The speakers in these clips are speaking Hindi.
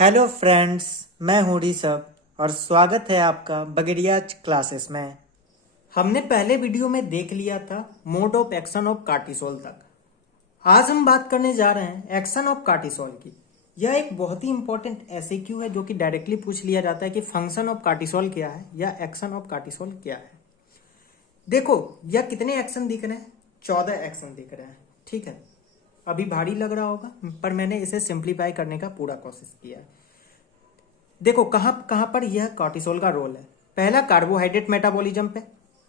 हेलो फ्रेंड्स, मैं हूँ ऋषभ और स्वागत है आपका बगड़ियाज क्लासेस में। हमने पहले वीडियो में देख लिया था mode of action of cortisol तक। आज हम बात करने जा रहे हैं एक्शन ऑफ कार्टिसोल की। यह एक बहुत ही इंपॉर्टेंट एसएक्यू है जो कि डायरेक्टली पूछ लिया जाता है कि फंक्शन ऑफ कार्टिसोल क्या है या एक्शन ऑफ कार्टिसोल क्या है। देखो, यह कितने एक्शन दिख रहे हैं? 14 एक्शन दिख रहे हैं। ठीक है, अभी भारी लग रहा होगा पर मैंने इसे सिंप्लीफाई करने का पूरा कोशिश किया है। देखो कहां कहां पर यह कॉर्टिसोल का रोल है। पहला कार्बोहाइड्रेट मेटाबॉलिज्म पे,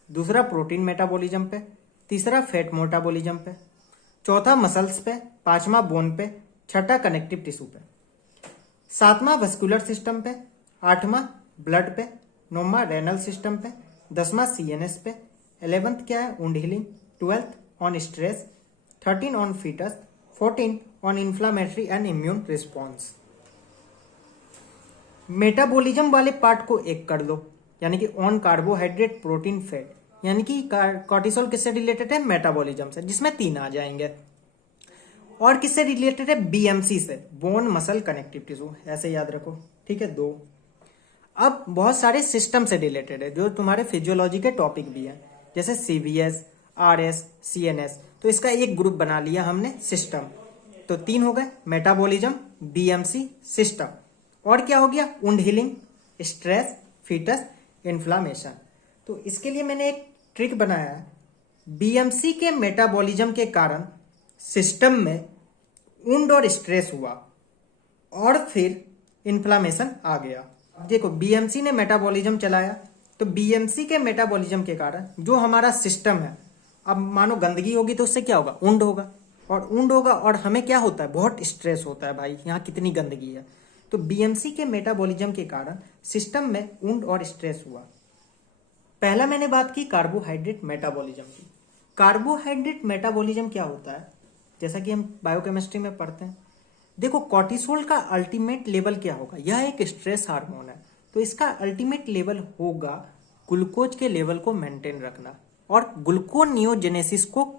दूसरा प्रोटीन मेटाबॉलिज्म पे, तीसरा फैट मेटाबॉलिज्म पे, चौथा मसल्स पे, पांचवा बोन पे, छठा कनेक्टिव टिश्यू पे, सातवां वस्कुलर सिस्टम पे, आठवां ब्लड पे, नौवां रेनल सिस्टम पे, 10वां सीएनएस पे, 11th क्या है wound healing, 12th on stress, 13 on fetus, 14 on inflammatory and immune response. Metabolism वाले पार्ट को एक कर दो, यानी कि ऑन कार्बोहाइड्रेट प्रोटीन फैट, यानी कि कॉर्टिसोल किससे रिलेटेड है? मेटाबॉलिज्म से, जिसमें 3 आ जाएंगे। और किससे रिलेटेड है? बीएमसी से, बोन मसल कनेक्टिव टिश्यू, ऐसे याद रखो। ठीक है, 2। अब बहुत सारे सिस्टम से रिलेटेड है जो तुम्हारे फिजियोलॉजी के टॉपिक भी है, जैसे सीवीएस, आरएस, सीएनएस। तो इसका एक ग्रुप बना लिया हमने, सिस्टम। तो 3 हो गए, मेटाबॉलिज्म, बीएमसी, सिस्टम। और क्या हो गया? Wound healing, stress, fetus, inflammation. तो इसके लिए मैंने एक ट्रिक बनाया है। बीएमसी के मेटाबॉलिज्म के कारण सिस्टम में वुंड और स्ट्रेस हुआ और फिर इन्फ्लामेशन आ गया। देखो, बीएमसी ने मेटाबॉलिज्म चलाया, तो बीएमसी के मेटाबॉलिज्म के कारण जो हमारा सिस्टम है, अब मानो गंदगी होगी तो उससे क्या होगा? वुंड होगा, और वुंड होगा और हमें क्या होता है? बहुत स्ट्रेस होता है, भाई यहाँ कितनी गंदगी है। तो बीएमसी के मेटाबॉलिज्म के कारण सिस्टम में वुंड और स्ट्रेस हुआ। पहला मैंने बात की कार्बोहाइड्रेट मेटाबॉलिज्म की। कार्बोहाइड्रेट मेटाबॉलिज्म क्या होता है, जैसा कि हम बायोकेमिस्ट्री में पढ़ते हैं। देखो, कॉर्टिसोल का अल्टीमेट लेवल क्या होगा? यह एक स्ट्रेस हार्मोन है, तो इसका अल्टीमेट लेवल होगा ग्लूकोज के लेवल को मेंटेन रखना और ग्लूकोनियोजेनेसिस को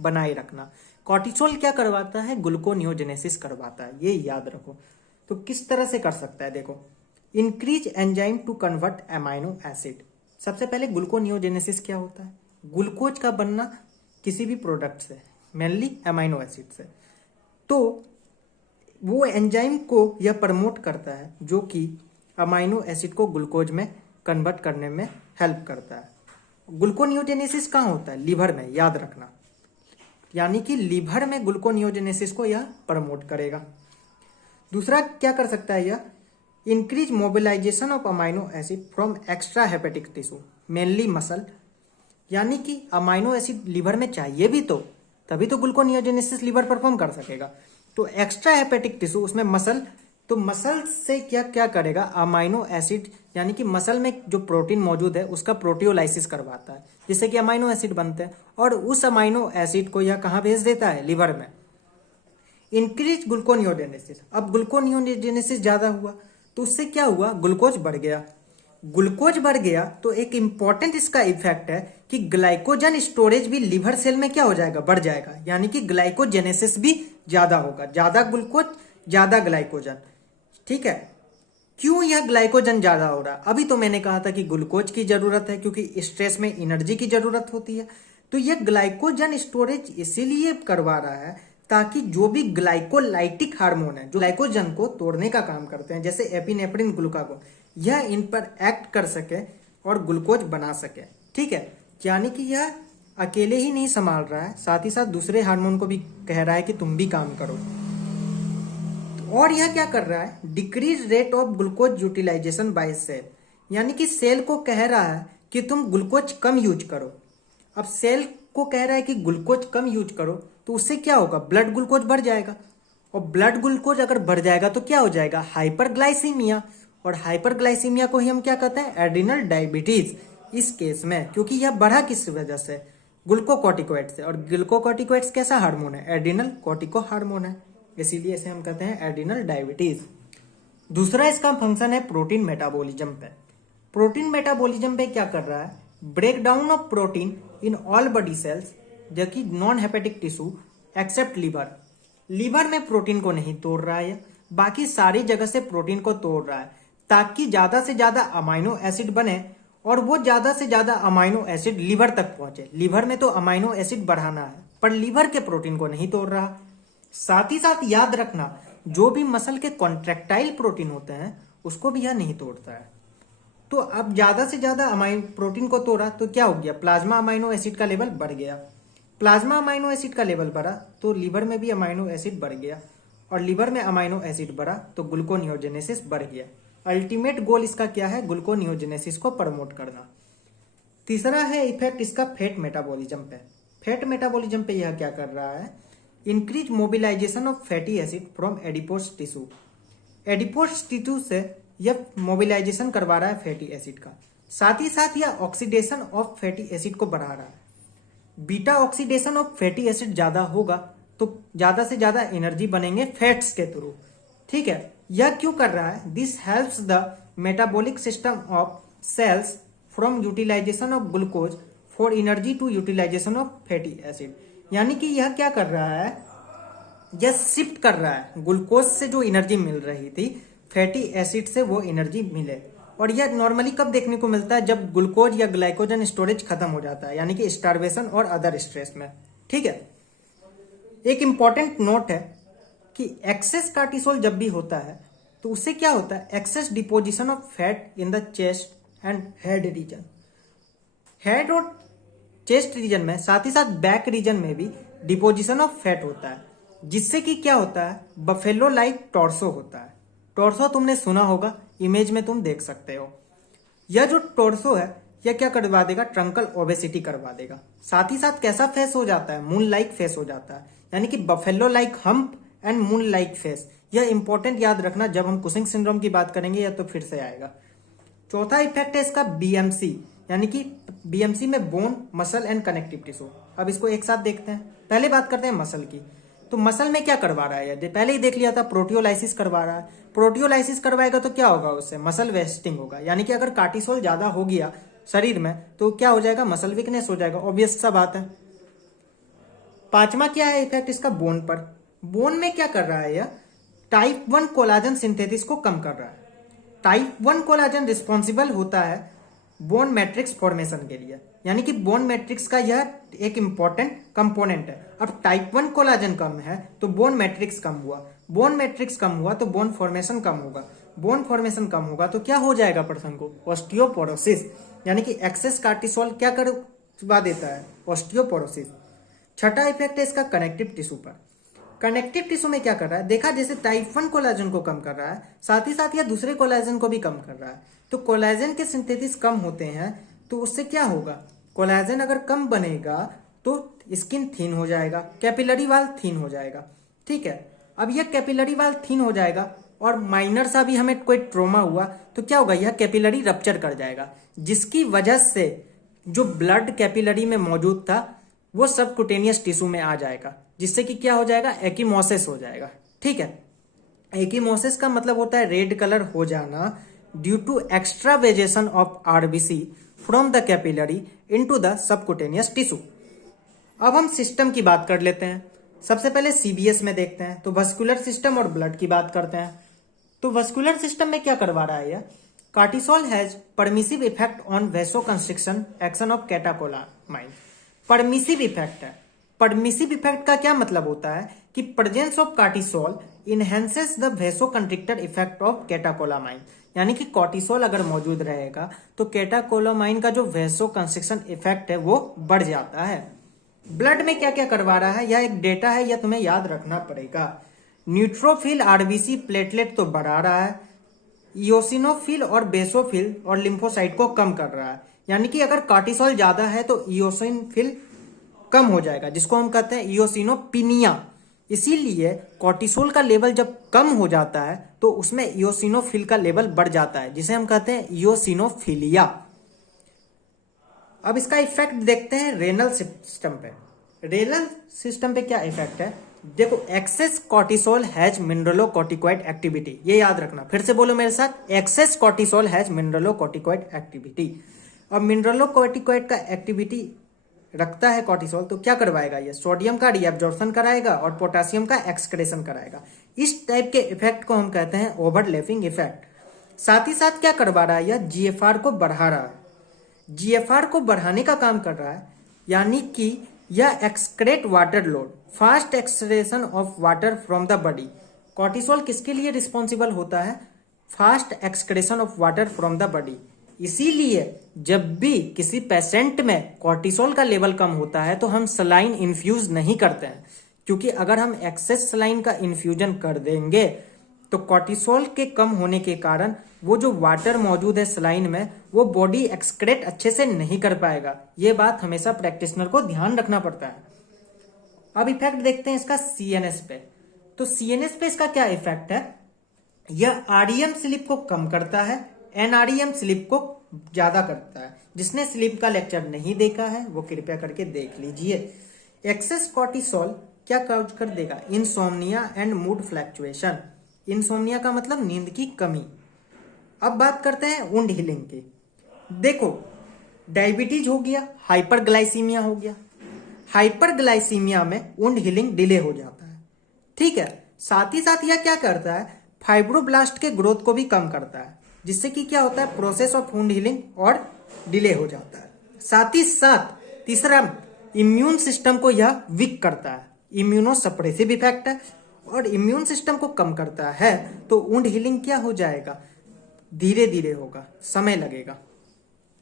बनाए रखना। कॉर्टिसोल क्या करवाता है? ग्लूकोनियोजेनेसिस करवाता है, ये याद रखो। तो किस तरह से कर सकता है? देखो, increase enzyme to convert amino acid. सबसे पहले ग्लूकोनियोजेनेसिस क्या होता है? ग्लूकोज का बनना किसी भी प्रोडक्ट से, मेनली एमाइनो एसिड से। तो वो एंजाइम को यह प्रमोट करता है जो कि अमाइनो एसिड को ग्लूकोज में कन्वर्ट करने में हेल्प करता है। ग्लूकोनियोजेनेसिस कहाँ होता है? लीवर में, याद रखना। यानी कि लीवर में ग्लूकोनियोजेनेसिस को यह प्रमोट करेगा। दूसरा क्या कर सकता है यह? Increase mobilization of amino acid from extra hepatic tissue, mainly muscle. यानी कि अमाइनो एसिड लीवर में चाहिए भी तो तभी तो ग्लूकोनियोजेनेसिस लीवर परफॉर्म कर सकेगा। तो एक्स्ट्रा हेपेटिक टिश्यू, उसमें मसल, तो मसल से क्या क्या करेगा? अमाइनो एसिड, यानी कि मसल में जो प्रोटीन मौजूद है उसका प्रोटियोलाइसिस करवाता है, जिससे कि अमाइनो एसिड बनते हैं, और उस अमाइनो एसिड को यह कहाँ भेज देता है? लीवर में। Increase gluconeogenesis. अब ग्लूकोनियोजेनेसिस ज्यादा हुआ तो उससे क्या हुआ? ग्लूकोज बढ़ गया। ग्लूकोज बढ़ गया तो एक इंपॉर्टेंट इसका इफेक्ट है कि ग्लाइकोजन स्टोरेज भी लीवर सेल में क्या हो जाएगा? बढ़ जाएगा। यानी कि ग्लाइकोजेनेसिस भी ज्यादा होगा, ज्यादा ग्लूकोज ज्यादा ग्लाइकोजन। ठीक है, क्यों यह ग्लाइकोजन ज्यादा हो रहा है? अभी तो मैंने कहा था कि ग्लूकोज की जरूरत है क्योंकि स्ट्रेस में एनर्जी की जरूरत होती है। तो यह ग्लाइकोजन स्टोरेज इसीलिए करवा रहा है ताकि जो भी ग्लाइकोलाइटिक हार्मोन है जो ग्लाइकोजन को तोड़ने का काम करते हैं, जैसे एपिनेफ्रिन, ग्लूकागोन, यह इन पर एक्ट कर सके और ग्लूकोज बना सके। ठीक है, यानी कि यह अकेले ही नहीं संभाल रहा है, साथ ही साथ दूसरे हार्मोन को भी कह रहा है कि तुम भी काम करो। और यह क्या कर रहा है? Decrease rate of glucose utilization by cell, यानी कि सेल को कह रहा है कि तुम ग्लूकोज कम यूज करो। अब सेल को कह रहा है कि ग्लूकोज कम यूज करो तो उससे क्या होगा? ब्लड ग्लूकोज बढ़ जाएगा, और ब्लड ग्लूकोज अगर बढ़ जाएगा तो क्या हो जाएगा? हाइपरग्लाइसीमिया। और हाइपरग्लाइसीमिया को ही हम क्या कहते हैं? Adrenal diabetes. इस केस में क्योंकि यह बढ़ा किस वजह से? ग्लूकोकॉर्टिकोइड से, और ग्लूकोकॉर्टिकोइड्स कैसा हार्मोन है? एड्रिनल कॉर्टिको हार्मोन है, इसीलिए इसे हम कहते हैं एड्रिनल डायबिटीज। दूसरा इसका फंक्शन है प्रोटीन मेटाबॉलिज्म पे। प्रोटीन मेटाबॉलिज्म पे क्या कर रहा है? Break down of protein in all body cells, जबकि non hepatic tissue except liver. Liver में प्रोटीन को नहीं तोड़ रहा है, बाकी सारी जगह से प्रोटीन को तोड़ रहा है ताकि ज्यादा से ज्यादा अमाइनो एसिड बने और वो ज्यादा से ज्यादा अमाइनो एसिड लीवर तक पहुंचे। लीवर में तो अमाइनो एसिड बढ़ाना है पर लीवर के प्रोटीन को नहीं तोड़ रहा। साथ ही साथ याद रखना जो भी मसल के कॉन्ट्रैक्टाइल प्रोटीन होते हैं उसको भी यह नहीं तोड़ता है। तो अब ज्यादा से ज्यादा अमाइनो प्रोटीन को तोड़ा तो क्या हो गया, प्लाज्मा अमाइनो एसिड का लेवल बढ़ गया। प्लाज्मा अमाइनो एसिड का लेवल बढ़ा तो लीवर में भी अमाइनो एसिड बढ़ गया और लीवर में अमाइनो एसिड बढ़ा तो ग्लूकोनियोजेनेसिस बढ़ गया। अल्टीमेट गोल इसका क्या है, ग्लूकोनियोजेनेसिस को प्रमोट करना। तीसरा है इफेक्ट इसका फैट मेटाबॉलिज्म पे। फैट मेटाबॉलिज्म पे यह क्या कर रहा है, increase mobilization of fatty acid from adipose tissue. Adipose tissue से यह मोबिलाइजेशन करवा रहा है फैटी एसिड का। साथ ही साथ यह ऑक्सीडेशन ऑफ फैटी एसिड को बढ़ा रहा है। Beta oxidation of fatty acid ज्यादा होगा तो ज्यादा से ज्यादा एनर्जी बनेंगे फैट्स के थ्रू। ठीक है, यह क्यों कर रहा है, this helps the metabolic system of cells from utilization of glucose for energy to utilization of fatty acid. यानी कि यह क्या कर रहा है, यह शिफ्ट कर रहा है ग्लूकोज से जो एनर्जी मिल रही थी फैटी एसिड से वो एनर्जी मिले। और यह नॉर्मली कब देखने को मिलता है, जब ग्लूकोज या ग्लाइकोजन स्टोरेज खत्म हो जाता है, यानी कि स्टार्वेशन और अदर स्ट्रेस में। ठीक है, एक इंपॉर्टेंट नोट है कि एक्सेस कार्टिसोल जब भी होता है तो उससे क्या होता है, excess deposition of fat in the chest and head region. Head और चेस्ट रीजन में साथ ही साथ बैक रीजन में भी डिपोजिशन ऑफ फैट होता है, जिससे कि क्या होता है, बफेलो लाइक टॉर्सो होता है। टॉर्सो तुमने सुना होगा, इमेज में तुम देख सकते हो। यह जो टॉर्सो है यह क्या करवा देगा, ट्रंकल ओबेसिटी करवा देगा। साथ ही साथ कैसा फेस हो जाता है, मून लाइक फेस हो जाता है, यानी कि buffalo like hump and moon like face. यह इंपॉर्टेंट याद रखना, जब हम कुशिंग सिंड्रोम की बात करेंगे या तो फिर से आएगा। चौथा इफेक्ट है इसका बीएमसी, यानी कि बीएमसी में bone muscle and connective tissue. अब इसको एक साथ देखते हैं। पहले बात करते हैं मसल की। तो मसल में क्या करवा रहा है, यदि पहले ही देख लिया था, प्रोटियोलाइसिस करवा रहा है। प्रोटियोलाइसिस करवाएगा तो क्या होगा, उससे मसल वेस्टिंग होगा। यानी कि अगर कार्टिसोल ज्यादा हो गया शरीर में तो क्या हो जाएगा, मसल वीकनेस हो जाएगा, ऑब्वियस सा बात है। पांचवा क्या है इफेक्ट इसका, बोन पर। बोन में क्या कर रहा है, यह टाइप 1 कोलाजन सिंथेसिस को कम कर रहा है। टाइप 1 कोलाजन रिस्पॉन्सिबल होता है बोन मैट्रिक्स फॉर्मेशन के लिए, यानी कि बोन मैट्रिक्स का यह एक इंपॉर्टेंट कंपोनेंट है। अब टाइप 1 कोलाजन कम है तो बोन मैट्रिक्स कम हुआ, बोन मैट्रिक्स कम हुआ तो बोन फॉर्मेशन कम होगा, बोन फॉर्मेशन कम होगा तो क्या हो जाएगा पर्सन को, ऑस्टियोपोरोसिस। यानी कि एक्सेस कार्टिसोल क्या करवा देता है, ऑस्टियोपोरोसिस। छठा इफेक्ट है इसका कनेक्टिव टिश्यू पर। कनेक्टिव टिश्यू में क्या कर रहा है, देखा जैसे टाइप 1 कोलाजन को कम कर रहा है, साथ ही साथ यह दूसरे कोलाजन को भी कम कर रहा है। तो कोलाजन के सिंथेसिस कम होते हैं तो उससे क्या होगा, कोलाजन अगर कम बनेगा तो स्किन थीन हो जाएगा, कैपिलरी वाल थीन हो जाएगा। ठीक है, अब यह कैपिलरी वाल थीन हो जाएगा और माइनर सा भी हमें कोई ट्रोमा हुआ तो क्या होगा, यह कैपिलरी रप्चर कर जाएगा, जिसकी वजह से जो ब्लड कैपिलरी में मौजूद था वो सबकुटेनियस टिश्यू में आ जाएगा, जिससे कि क्या हो जाएगा, एकीमोसिस हो जाएगा। ठीक है, एकीमोसिस का मतलब होता है रेड कलर हो जाना due to extravasation of RBC from the capillary into the subcutaneous tissue. अब हम सिस्टम की बात कर लेते हैं। सबसे पहले सीबीएस में देखते हैं, तो वस्कुलर सिस्टम और ब्लड की बात करते हैं। तो वस्कुलर सिस्टम में क्या करवा रहा है, यह cortisol has permissive effect on vasoconstriction action of catecholamine. Permissive effect है। परमिसिव इफेक्ट का क्या मतलब होता है कि presence of cortisol enhances the vasoconstrictor effect of catecholamine. यानी कि कॉर्टिसोल अगर मौजूद रहेगा तो कैटाकोलामाइन का जो वेसोकंस्ट्रिक्शन इफेक्ट है वो बढ़ जाता है। ब्लड में क्या क्या करवा रहा है, यह एक डेटा है, यह तुम्हें याद रखना पड़ेगा। न्यूट्रोफिल आरबीसी प्लेटलेट तो बढ़ा रहा है, इयोसिनोफिल और बेसोफिल और लिम्फोसाइट को कम कर रहा है। यानी कि अगर कार्टिसोल ज्यादा है तो इयोसिनोफिल कम हो जाएगा, जिसको हम कहते हैं इयोसिनोपिनिया। इसीलिए कॉर्टिसोल का लेवल जब कम हो जाता है तो उसमें इयोसिनोफिल का लेवल बढ़ जाता है, जिसे हम कहते हैं इयोसिनोफिलिया। अब इसका इफेक्ट देखते हैं रेनल सिस्टम पे। रेनल सिस्टम पे क्या इफेक्ट है, देखो, excess cortisol has mineralocorticoid activity. ये याद रखना, फिर से बोलो मेरे साथ, excess cortisol has mineralocorticoid activity. अब मिनरलोकॉर्टिकॉइड का एक्टिविटी रखता है कॉर्टिसोल तो क्या करवाएगा, ये सोडियम का रीअब्जॉर्प्शन कराएगा और पोटेशियम का एक्सक्रेशन कराएगा। इस टाइप के इफेक्ट को हम कहते हैं ओवरलैपिंग इफेक्ट। साथ ही साथ क्या करवा रहा है, यह जीएफआर को बढ़ा रहा है। जीएफआर को बढ़ाने का काम कर रहा है, यानी कि यह excrete water load, fast excretion of water from the body. Cortisol किसके लिए रिस्पॉन्सिबल होता है, fast excretion of water from the body. इसीलिए जब भी किसी पेशेंट में कॉर्टिसोल का लेवल कम होता है तो हम सलाइन इन्फ्यूज नहीं करते हैं, क्योंकि अगर हम एक्सेस सलाइन का इन्फ्यूजन कर देंगे तो कॉर्टिसोल के कम होने के कारण वो जो वाटर मौजूद है सलाइन में वो बॉडी एक्सक्रेट अच्छे से नहीं कर पाएगा। ये बात हमेशा प्रैक्टिशनर को ध्यान रखना पड़ता है। अब इफेक्ट देखते हैं इसका सीएनएस पे। तो सीएनएस पे इसका क्या इफेक्ट है, यह आरईएम स्लिप को कम करता है, एनआरईएम स्लिप को ज्यादा करता है। जिसने स्लिप का लेक्चर नहीं देखा है वो कृपया करके देख लीजिए। एक्सेस कॉर्टिसोल क्या कॉज कर देगा, insomnia and mood fluctuation. Insomnia का मतलब नींद की कमी। अब बात करते हैं वुंड हीलिंग की। देखो, डायबिटीज हो गया, हाइपरग्लाइसीमिया हो गया। हाइपरग्लाइसीमिया में वुंड हीलिंग डिले हो जाता है, ठीक है। साथ ही साथ यह क्या करता है, फाइब्रोब्लास्ट के ग्रोथ को भी कम करता है, जिससे कि क्या होता है, प्रोसेस ऑफ वुंड हीलिंग और डिले हो जाता है। साथ ही साथ तीसरा, इम्यून सिस्टम को यह वीक करता है। इम्यूनो सप्रेसिव इफेक्ट है और इम्यून सिस्टम को कम करता है, तो वुंड हीलिंग क्या हो जाएगा, धीरे धीरे होगा, समय लगेगा।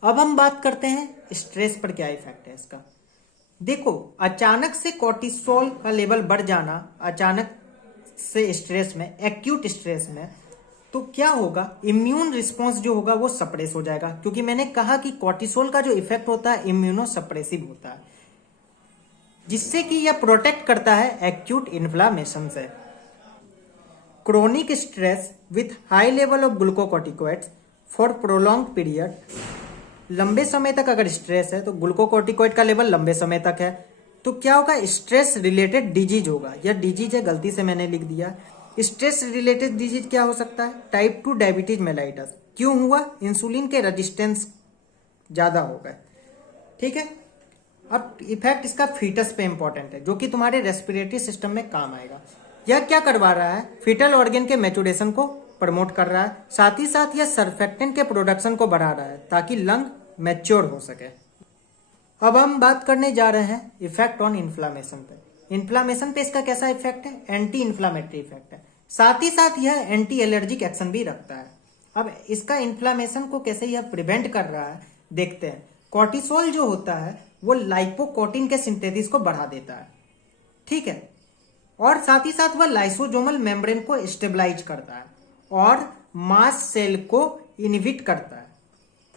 अब हम बात करते हैं स्ट्रेस पर क्या इफेक्ट है इसका। देखो, अचानक से कॉर्टिसोल का लेवल बढ़ जाना, अचानक से स्ट्रेस में, एक्यूट स्ट्रेस में, तो क्या होगा, इम्यून रिस्पॉन्स जो होगा वो सप्रेस हो जाएगा, क्योंकि मैंने कहा कि कॉर्टिसोल का जो इफेक्ट होता है इम्यूनो सप्रेसिव होता है, जिससे कि यह प्रोटेक्ट करता है एक्यूट इन्फ्लामेशन से। Chronic stress with high level of glucocorticoids for prolong period, लंबे समय तक अगर स्ट्रेस है तो ग्लूकोकॉर्टिकॉइड का लेवल लंबे समय तक है तो क्या होगा, स्ट्रेस रिलेटेड डिजीज होगा। यह डिजीज है, गलती से मैंने लिख दिया। स्ट्रेस रिलेटेड डिजीज क्या हो सकता है, टाइप 2 डायबिटीज मेलाइटस। क्यों हुआ, इंसुलिन के रेजिस्टेंस ज्यादा हो गए, ठीक है। अब इफेक्ट इसका फीटस पे इंपॉर्टेंट है, जो कि तुम्हारे रेस्पिरेटरी सिस्टम में काम आएगा। यह क्या करवा रहा है, फीटल ऑर्गन के मैच्योरेशन को प्रमोट कर रहा है। साथ ही साथ यह सर्फेक्टेंट के प्रोडक्शन को बढ़ा रहा है ताकि लंग मैच्योर हो सके। अब हम बात करने जा रहे हैं इफेक्ट ऑन इन्फ्लामेशन पे। इन्फ्लामेशन पे इसका कैसा इफेक्ट है, एंटी इन्फ्लामेटरी इफेक्ट है। साथ ही साथ यह एंटी एलर्जिक एक्शन भी रखता है। अब इसका इन्फ्लामेशन को कैसे यह प्रिवेंट कर रहा है देखते हैं। कॉर्टिसोल जो होता है वो लाइपोकोटिन के सिंथेसिस को बढ़ा देता है, ठीक है, और साथ ही साथ वह लाइसोजोमल मेम्ब्रेन को स्टेबलाइज करता है और मास्ट सेल को इनहिबिट करता है।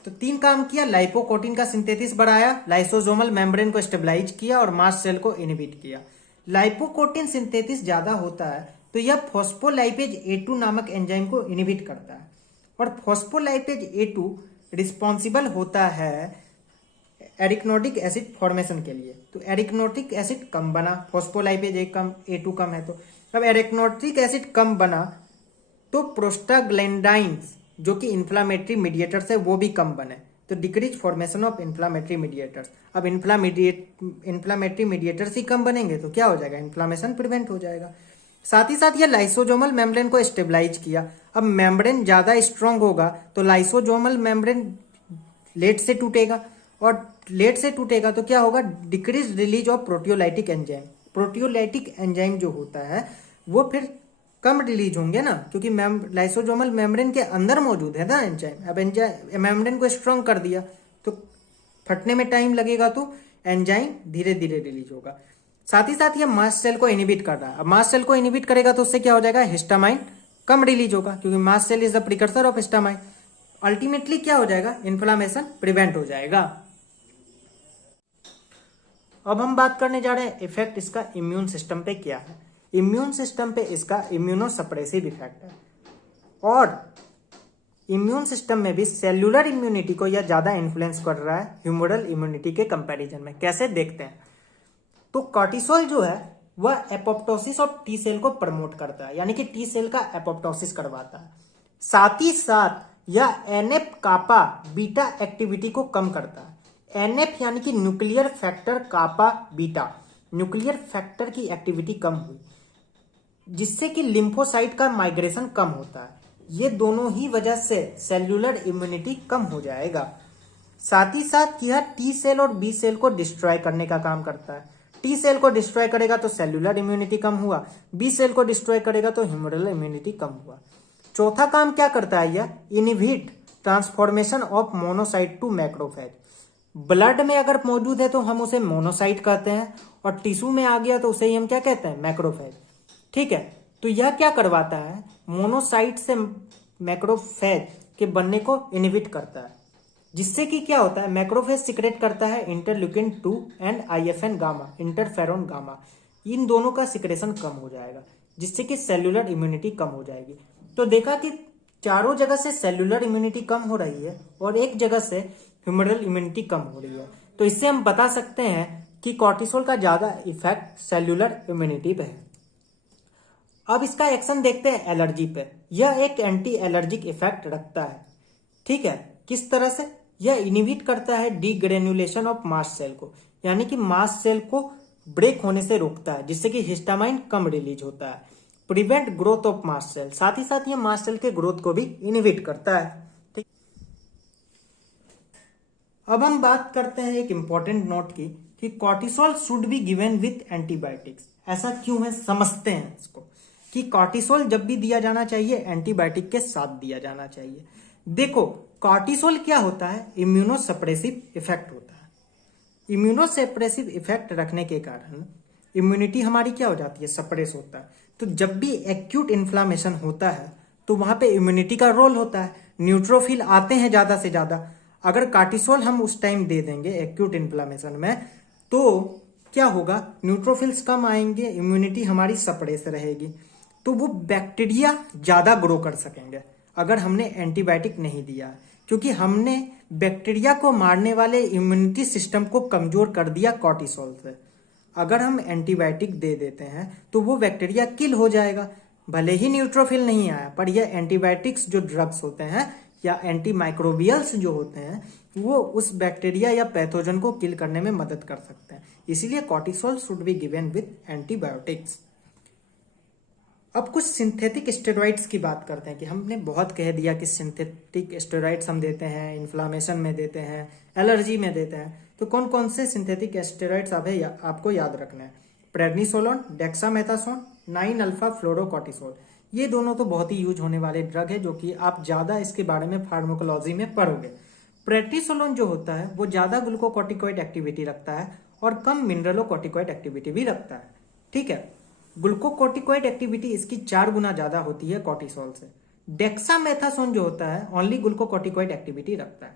तो 3 काम किया, लाइपोकोटिन का सिंथेसिस बढ़ाया, लाइसोजोमल मेम्ब्रेन को स्टेबलाइज किया और मास्ट सेल को इनहिबिट किया। लाइपोकोटिन सिंथेसिस ज्यादा होता है तो यह फॉस्फोलाइपेज A2 नामक एंजाइम को इनहिबिट करता है, और फॉस्फोलाइपेज A2 रिस्पॉन्सिबल होता है एरिकनोटिक एसिड फॉर्मेशन के लिए। तो एरिकनोटिक एसिड कम बना, फॉस्फोलाइपेज A2 कम है, तो अब एरिकनोटिक एसिड कम बना तो प्रोस्टाग्लैंडाइंस जो कि इन्फ्लामेटरी मीडिएटर्स है वो भी कम बने, तो decrease formation of inflammatory mediators. अब इन्फ्लामेटरी मीडिएटर्स ही कम बनेंगे तो क्या हो जाएगा, इन्फ्लामेशन प्रिवेंट हो जाएगा। साथ ही साथ यह लाइसोजोमल मेम्ब्रेन को स्टेबलाइज किया। अब मेम्ब्रेन ज्यादा स्ट्रांग होगा तो लाइसोजोमल मेम्ब्रेन लेट से टूटेगा, और लेट से टूटेगा तो क्या होगा, decrease release of proteolytic enzyme. Proteolytic enzyme जो होता है वो फिर कम रिलीज होंगे ना, क्योंकि लाइसोजोमल मेम्ब्रेन के अंदर मौजूद है ना एंजाइम। अब एंजाइम मेम्ब्रेन को स्ट्रांग कर दिया तो फटने में टाइम लगेगा, तो एंजाइम धीरे धीरे रिलीज होगा। साथ ही साथ यह मास्ट सेल को इनहिबिट कर रहा है। अब मास्ट सेल को इनहिबिट करेगा तो उससे क्या हो जाएगा, हिस्टामाइन कम रिलीज होगा, क्योंकि mast cell is the precursor of histamine. Ultimately क्या हो जाएगा, इन्फ्लामेशन प्रिवेंट हो जाएगा। अब हम बात करने जा रहे हैं इफेक्ट इसका इम्यून सिस्टम पे क्या है। इम्यून सिस्टम पे इसका इम्यूनो सप्रेसिव इफेक्ट है, और इम्यून सिस्टम में भी सेल्यूलर इम्यूनिटी को यह ज्यादा इन्फ्लुएंस कर रहा है ह्यूमरल इम्यूनिटी के कंपैरिजन में। कैसे देखते हैं, तो कॉर्टिसोल जो है वह एपोप्टोसिस ऑफ टी सेल को प्रमोट करता है, यानी कि टी सेल का एपोप्टोसिस करवाता है। साथ ही साथ यह एनएफ कापा बीटा एक्टिविटी को कम करता है। एनएफ यानी कि न्यूक्लियर फैक्टर कापा बीटा, न्यूक्लियर फैक्टर की एक्टिविटी कम हुई जिससे कि लिम्फोसाइट का माइग्रेशन कम होता है। ये दोनों ही वजह से सेल्यूलर इम्यूनिटी कम हो जाएगा। साथ ही साथ यह टी सेल और बी सेल को डिस्ट्रॉय करने का काम करता है। टी सेल को डिस्ट्रॉय करेगा तो सेल्यूलर इम्यूनिटी कम हुआ, बी सेल को डिस्ट्रॉय करेगा तो ह्यूमरल इम्यूनिटी कम हुआ। चौथा काम क्या करता है, यह inhibit transformation of monocyte to macrophage. Blood में अगर मौजूद है तो हम उसे मोनोसाइट कहते हैं, और टिश्यू में आ गया तो उसे ही हम क्या कहते हैं, मैक्रोफेज। ठीक है, तो यह क्या करवाता है, मोनोसाइट से मैक्रोफेज के बनने को इनहिबिट करता है, जिससे कि क्या होता है, मैक्रोफेज सिक्रेट करता है interleukin 2 and IFN gamma, interferon gamma. इन दोनों का सिक्रेशन कम हो जाएगा, जिससे कि सेल्यूलर इम्यूनिटी कम हो जाएगी। तो देखा कि चारों जगह से सेल्यूलर इम्यूनिटी कम हो रही है और एक जगह से ह्यूमरल इम्यूनिटी कम हो रही है। तो इससे हम बता सकते हैं कि कॉर्टिसोल का ज्यादा इफेक्ट सेल्यूलर इम्यूनिटी पे है। अब इसका एक्शन देखते हैं एलर्जी पे। यह एक एंटी एलर्जिक इफेक्ट रखता है। ठीक है, किस तरह से, यह इनहिबिट करता है डीग्रेन्युलेशन ऑफ मास्ट सेल को, यानी कि मास्ट सेल को ब्रेक होने से रोकता है, जिससे कि हिस्टामाइन कम रिलीज होता है। Prevent growth of mast cell, साथ ही साथ यह मास्ट सेल के ग्रोथ को भी इनहिबिट करता है। ठीक, अब हम बात करते हैं एक इंपॉर्टेंट नोट की कि cortisol should be given with antibiotics. ऐसा क्यों है, समझते हैं इसको, कि कॉर्टिसोल जब भी दिया जाना चाहिए एंटीबायोटिक के साथ दिया जाना चाहिए। देखो, कॉर्टिसोल क्या होता है, इम्यूनोसप्रेसिव इफेक्ट होता है। इम्यूनोसप्रेसिव इफेक्ट रखने के कारण इम्यूनिटी हमारी क्या हो जाती है, सप्रेस होता है। तो जब भी एक्यूट इन्फ्लामेशन होता है तो वहां पे इम्यूनिटी का रोल होता है, न्यूट्रोफिल आते हैं ज्यादा से ज्यादा। अगर कॉर्टिसोल हम उस टाइम दे देंगे एक्यूट इन्फ्लामेशन में, तो क्या होगा, न्यूट्रोफिल्स कम आएंगे, इम्यूनिटी हमारी सप्रेस रहेगी, तो वो बैक्टीरिया ज्यादा ग्रो कर सकेंगे अगर हमने एंटीबायोटिक नहीं दिया, क्योंकि हमने बैक्टीरिया को मारने वाले इम्यूनिटी सिस्टम को कमजोर कर दिया कॉर्टिसोल से। अगर हम एंटीबायोटिक दे देते हैं तो वो बैक्टीरिया किल हो जाएगा, भले ही न्यूट्रोफिल नहीं आया, पर यह एंटीबायोटिक्स जो ड्रग्स होते हैं या एंटी माइक्रोबियल्स जो होते हैं, वो उस बैक्टीरिया या पैथोजन को किल करने में मदद कर सकते हैं। इसीलिए cortisol should be given with antibiotics. अब कुछ सिंथेटिक स्टेरॉइड्स की बात करते हैं कि हमने बहुत कह दिया कि सिंथेटिक स्टेरॉइड्स हम देते हैं, इन्फ्लामेशन में देते हैं, एलर्जी में देते हैं। तो कौन कौन से सिंथेटिक स्टेरॉइड्स आपको याद रखना है, प्रेडनिसोलोन, डेक्सामेथासोन, 9 अल्फा फ्लोरोकॉर्टिसोल। ये दोनों तो बहुत ही यूज होने वाले ड्रग है, जो कि आप ज्यादा इसके बारे में फार्माकोलॉजी में पढ़ोगे। प्रेडनिसोलोन जो होता है वो ज्यादा ग्लूकोकॉर्टिकॉइड एक्टिविटी रखता है और कम मिनरलोकॉर्टिकॉइड एक्टिविटी भी रखता है। ठीक है, ग्लूकोकॉर्टिकॉइड एक्टिविटी इसकी 4 गुना ज्यादा होती है कॉर्टिसोल से। डेक्सामेथासोन जो होता है ओनली ग्लूकोकॉर्टिकॉइड एक्टिविटी रखता है,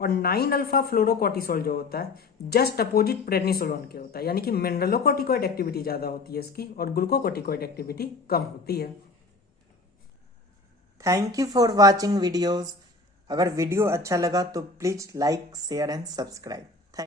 और 9 अल्फा फ्लोरोकॉर्टिसोल जो होता है जस्ट अपोजिट प्रेडनिसोलोन के होता है, यानी कि मिनरलोकॉर्टिकॉइड एक्टिविटी ज्यादा होती है इसकी और ग्लूकोकॉर्टिकॉइड एक्टिविटी कम होती है। Thank you for watching videos. अगर वीडियो अच्छा लगा तो please like, share and subscribe.